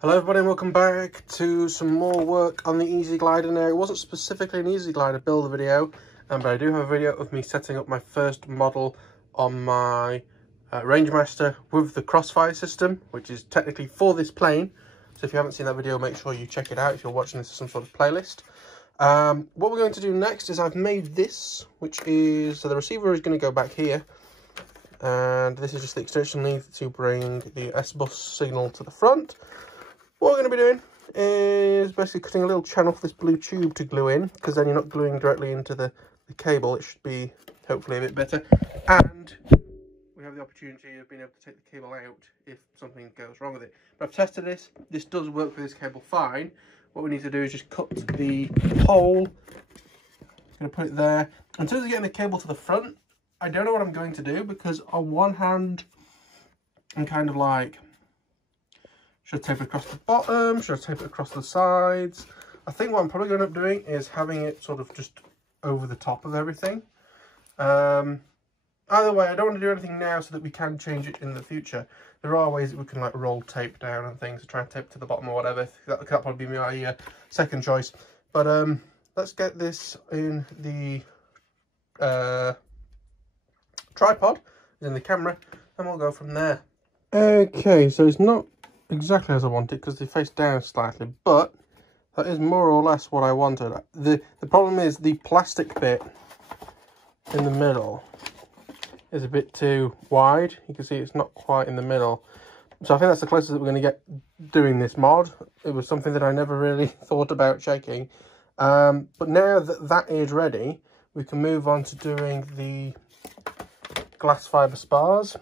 Hello everybody and welcome back to some more work on the EasyGlider. Now, it wasn't specifically an EasyGlider build video, but I do have a video of me setting up my first model on my Rangemaster with the Crossfire system, which is technically for this plane. So if you haven't seen that video, make sure you check it out if you're watching this as some sort of playlist. What we're going to do next is I've made this, which is, so the receiver is going to go back here. And this is just the extension lead to bring the S-bus signal to the front. What we're going to be doing is basically cutting a little channel for this blue tube to glue in, because then you're not gluing directly into the cable. It should be hopefully a bit better. And we have the opportunity of being able to take the cable out if something goes wrong with it. But I've tested this. This does work for this cable fine. What we need to do is just cut the hole. I'm going to put it there. In terms of getting the cable to the front, I don't know what I'm going to do, because on one hand, I'm kind of like, should I tape it across the bottom? Should I tape it across the sides? I think what I'm probably going to end up doing is having it sort of just over the top of everything. Either way, I don't want to do anything now so that we can change it in the future. There are ways that we can like roll tape down and things to try and tape it to the bottom or whatever. That'll probably be my second choice. But let's get this in the tripod, in the camera, and we'll go from there. Okay, so it's not exactly as I want it because they face down slightly, but that is more or less what I wanted. The problem is the plastic bit in the middle is a bit too wide. You can see it's not quite in the middle. So I think that's the closest that we're going to get doing this mod. It was something that I never really thought about checking. But now that that is ready, we can move on to doing the glass fibre spars.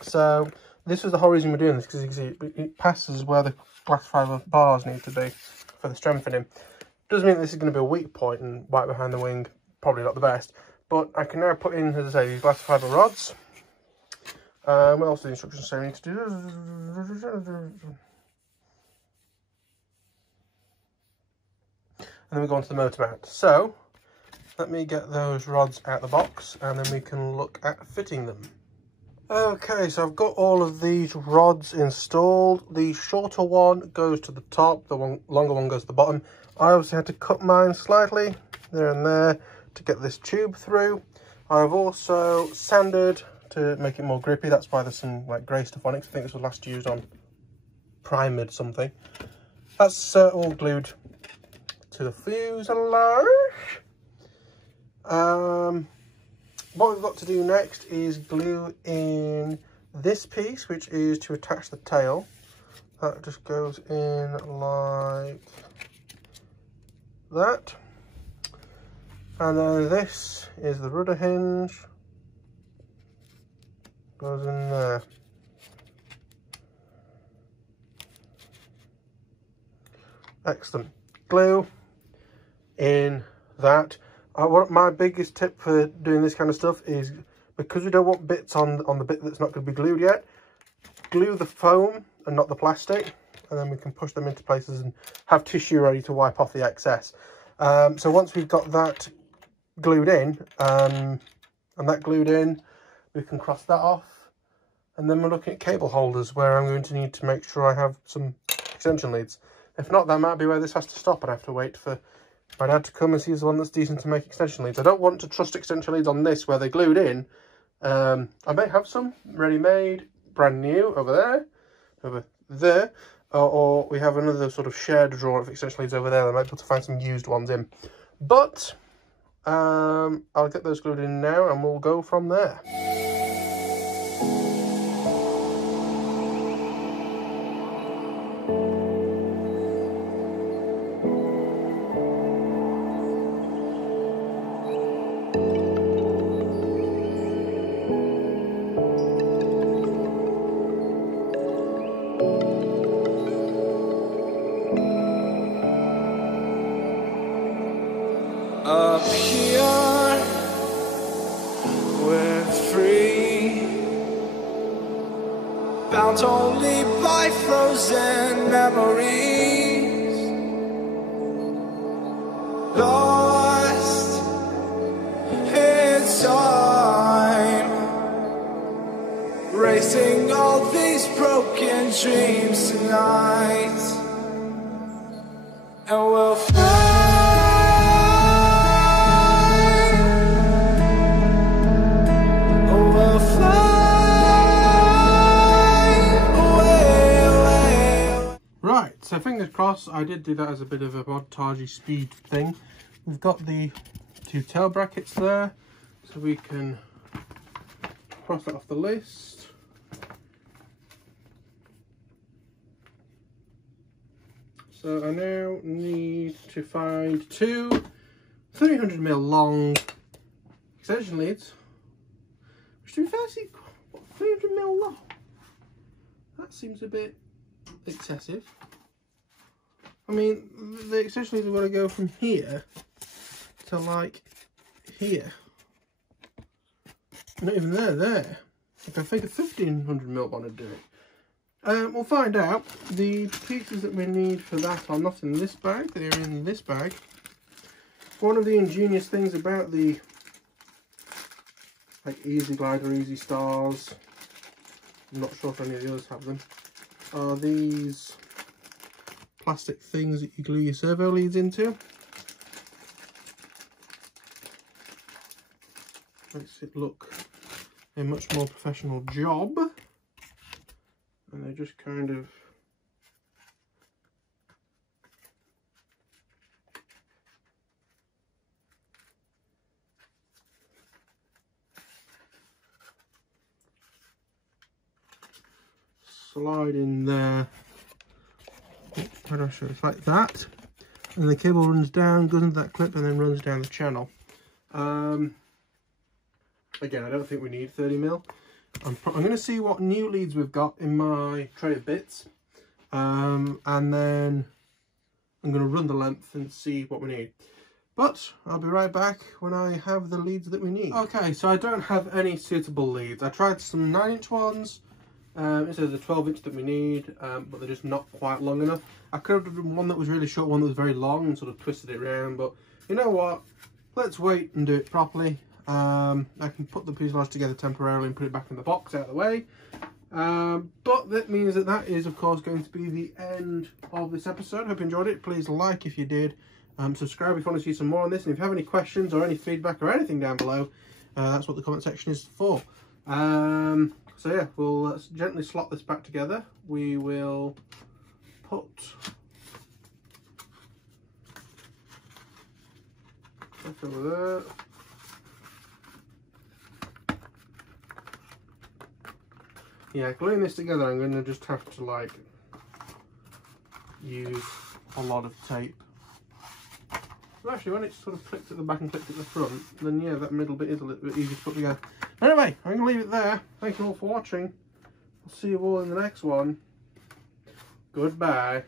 So this was the whole reason we're doing this, because you can see it passes where the glass fibre bars need to be for the strengthening. Doesn't mean this is going to be a weak point, and right behind the wing, probably not the best. But I can now put in, as I say, these glass fibre rods. What else do the instructions say we need to do? And then we go on to the motor mount. So let me get those rods out of the box, and then we can look at fitting them. Okay, so I've got all of these rods installed. The shorter one goes to the top, the longer one goes to the bottom. I obviously had to cut mine slightly, there and there, to get this tube through. I've also sanded to make it more grippy. That's why there's some like grey stuff on it. I think this was last used on primered something. That's all glued to the fuselage. What we've got to do next is glue in this piece, which is to attach the tail. That just goes in like that. And then this is the rudder hinge. Goes in there. Excellent. Glue in that. My biggest tip for doing this kind of stuff is, because we don't want bits on the bit that's not going to be glued yet, glue the foam and not the plastic, and then we can push them into places and have tissue ready to wipe off the excess. So once we've got that glued in, we can cross that off, and then we're looking at cable holders, where I'm going to need to make sure I have some extension leads. If not, that might be where this has to stop, and I have to wait for my dad to come and see the one that's decent to make extension leads. I don't want to trust extension leads on this where they're glued in. I may have some ready-made, brand new, over there, or we have another sort of shared drawer of extension leads over there. I might be able to find some used ones in. But I'll get those glued in now, and we'll go from there. Up here, we're free, bound only by frozen memories, lost in time, racing all these broken dreams tonight. Right, so fingers crossed, I did do that as a bit of a montage speed thing. We've got the 2 tail brackets there, so we can cross that off the list. So I now need to find 2 300mm long extension leads, which to be fair, 300mm long? That seems a bit excessive. I mean, the extension leads are going to go from here to like here. Not even there. Like I think a 1500mm one would do it. We'll find out. The pieces that we need for that are not in this bag, they are in this bag. One of the ingenious things about the like EasyGlider, Easy Stars, I'm not sure if any of the others have them, are these plastic things that you glue your servo leads into. Makes it look a much more professional job. And they just kind of slide in there. How do I show it? It's like that, and the cable runs down, goes into that clip, and then runs down the channel. Again, I don't think we need 30mm. I'm going to see what new leads we've got in my tray of bits, and then I'm going to run the length and see what we need. But I'll be right back when I have the leads that we need. Okay, so I don't have any suitable leads. I tried some 9-inch ones instead of the 12-inch that we need, but they're just not quite long enough. I could have done one that was really short, one that was very long, and sort of twisted it around, but you know what? Let's wait and do it properly. I can put the fuselage together temporarily and put it back in the box out of the way. But that means that is, of course, going to be the end of this episode. Hope you enjoyed it. Please like if you did. Subscribe if you want to see some more on this. And if you have any questions or any feedback or anything down below, that's what the comment section is for. So yeah, we'll gently slot this back together. We will put that over there. Yeah, gluing this together, I'm going to just have to like use a lot of tape. But actually, when it's sort of clipped at the back and clipped at the front, then yeah, that middle bit is a little bit easier to put together. Anyway, I'm going to leave it there. Thank you all for watching. I'll see you all in the next one. Goodbye.